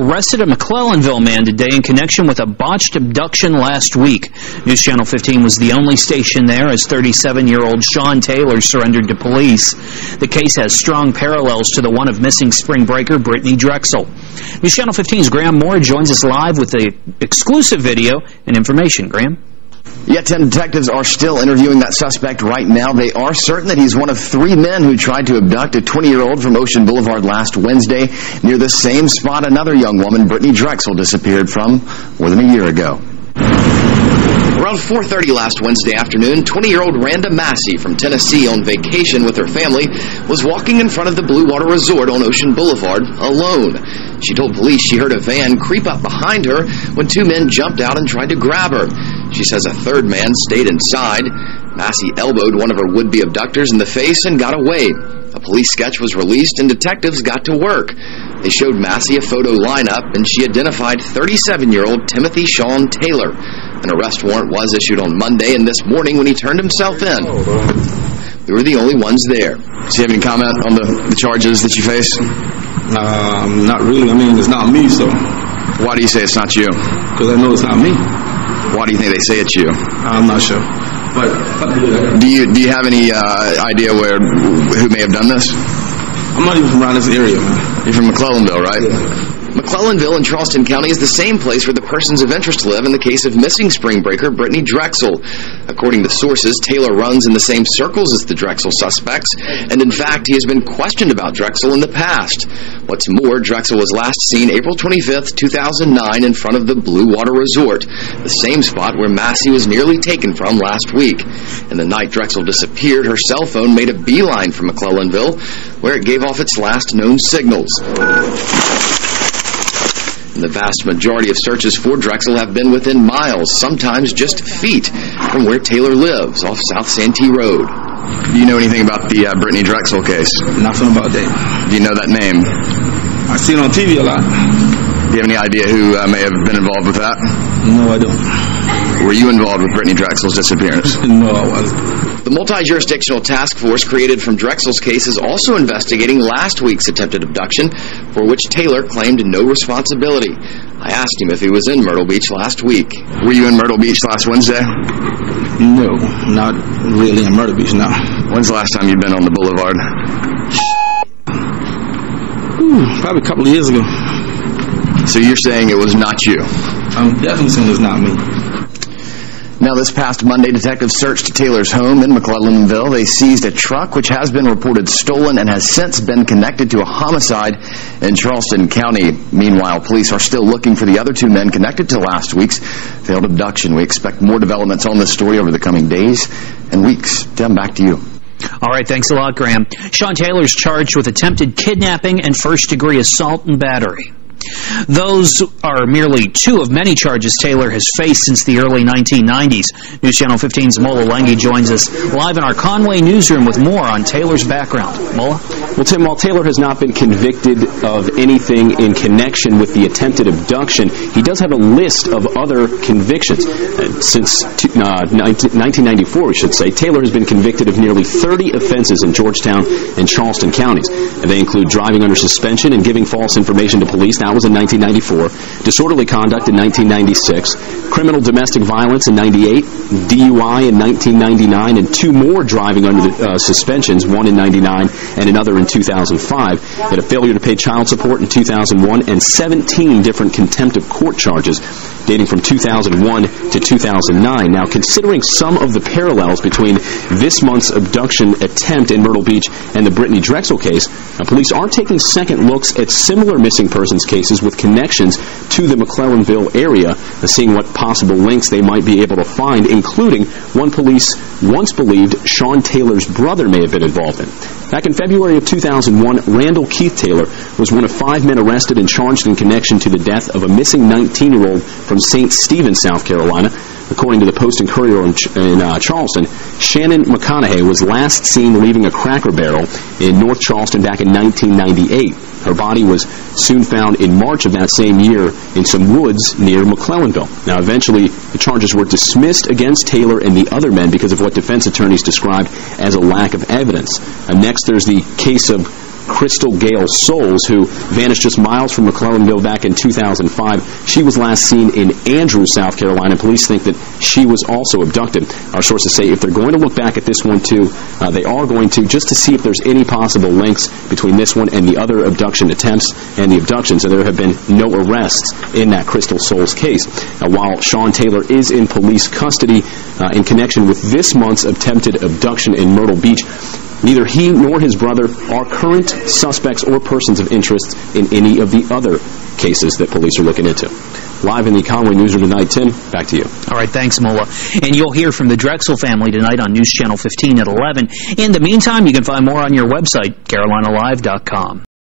Arrested a McClellanville man today in connection with a botched abduction last week. News Channel 15 was the only station there as 37-year-old Shaun Taylor surrendered to police. The case has strong parallels to the one of missing spring breaker Brittanee Drexel. News Channel 15's Graham Moore joins us live with the exclusive video and information. Graham? Yet 10 detectives are still interviewing that suspect right now. They are certain that he's one of 3 men who tried to abduct a 20-year-old from Ocean Boulevard last Wednesday. Near the same spot, another young woman, Brittanee Drexel, disappeared from more than a year ago. Around 4:30 last Wednesday afternoon, 20-year-old Randa Massey from Tennessee on vacation with her family was walking in front of the Blue Water Resort on Ocean Boulevard alone. She told police she heard a van creep up behind her when 2 men jumped out and tried to grab her. She says a 3rd man stayed inside. Massey elbowed one of her would-be abductors in the face and got away. A police sketch was released and detectives got to work. They showed Massey a photo lineup and she identified 37-year-old Timothy Shaun Taylor. An arrest warrant was issued on Monday and this morning when he turned himself in. We were the only ones there. Do you have any comment on the charges that you face? Not really. I mean, it's not me, so. Why do you say it's not you? Because I know it's not me. Why do you think they say it's you? I'm not sure. But do you have any idea who may have done this? I'm not even from around this area, man. You're from McClellanville, right? Yeah. McClellanville in Charleston County is the same place where the persons of interest live in the case of missing spring breaker Brittanee Drexel. According to sources, Taylor runs in the same circles as the Drexel suspects, and in fact, he has been questioned about Drexel in the past. What's more, Drexel was last seen April 25th, 2009 in front of the Blue Water Resort, the same spot where Massey was nearly taken from last week. And the night Drexel disappeared, her cell phone made a beeline for McClellanville, where it gave off its last known signals. And the vast majority of searches for Drexel have been within miles, sometimes just feet, from where Taylor lives, off South Santee Road. Do you know anything about the Brittanee Drexel case? Nothing about that. Do you know that name? I see it on TV a lot. Do you have any idea who may have been involved with that? No, I don't. Were you involved with Brittanee Drexel's disappearance? No, I wasn't. The multi-jurisdictional task force created from Drexel's case is also investigating last week's attempted abduction, for which Taylor claimed no responsibility. I asked him if he was in Myrtle Beach last week. Were you in Myrtle Beach last Wednesday? No, not really in Myrtle Beach, no. When's the last time you've been on the boulevard? Probably a couple of years ago. So you're saying it was not you? I'm definitely saying it's not me. Now, this past Monday, detectives searched Taylor's home in McClellanville. They seized a truck which has been reported stolen and has since been connected to a homicide in Charleston County. Meanwhile, police are still looking for the other 2 men connected to last week's failed abduction. We expect more developments on this story over the coming days and weeks. Tim, back to you. All right, thanks a lot, Graham. Shaun Taylor's charged with attempted kidnapping and first-degree assault and battery. Those are merely 2 of many charges Taylor has faced since the early 1990s. News Channel 15's Mola Lengi joins us live in our Conway newsroom with more on Taylor's background. Mola? Well, Tim, while Taylor has not been convicted of anything in connection with the attempted abduction, he does have a list of other convictions. Since 1994, we should say, Taylor has been convicted of nearly 30 offenses in Georgetown and Charleston counties. And they include driving under suspension and giving false information to police. That was in 1994. Disorderly conduct in 1996. Criminal domestic violence in 98. DUI in 1999. And 2 more driving under suspensions, one in 99 and another in 2005. He had a failure to pay child support in 2001 and 17 different contempt of court charges dating from 2001 to 2009. Now, considering some of the parallels between this month's abduction attempt in Myrtle Beach and the Brittanee Drexel case, police are taking second looks at similar missing persons cases with connections to the McClellanville area, seeing what possible links they might be able to find, including one police once believed Shaun Taylor's brother may have been involved in. Back in February of 2001, Randall Keith Taylor was one of 5 men arrested and charged in connection to the death of a missing 19-year-old from St. Stephen, South Carolina. According to the Post and Courier in Charleston, Shannon McConaughey was last seen leaving a Cracker Barrel in North Charleston back in 1998. Her body was soon found in March of that same year in some woods near McClellanville. Now, eventually, the charges were dismissed against Taylor and the other men because of what defense attorneys described as a lack of evidence. Next, there's the case of Crystal Gail Souls, who vanished just miles from McClellanville back in 2005. She was last seen in Andrews, South Carolina. Police think that she was also abducted. Our sources say if they're going to look back at this one too, they are going to, just to see if there's any possible links between this one and the other abduction attempts and the abductions. And there have been no arrests in that Crystal Souls case. Now, while Shaun Taylor is in police custody in connection with this month's attempted abduction in Myrtle Beach, neither he nor his brother are current suspects or persons of interest in any of the other cases that police are looking into. Live in the Conway Newsroom tonight, Tim, back to you. All right, thanks, Mola. And you'll hear from the Drexel family tonight on News Channel 15 at 11. In the meantime, you can find more on your website, carolinalive.com.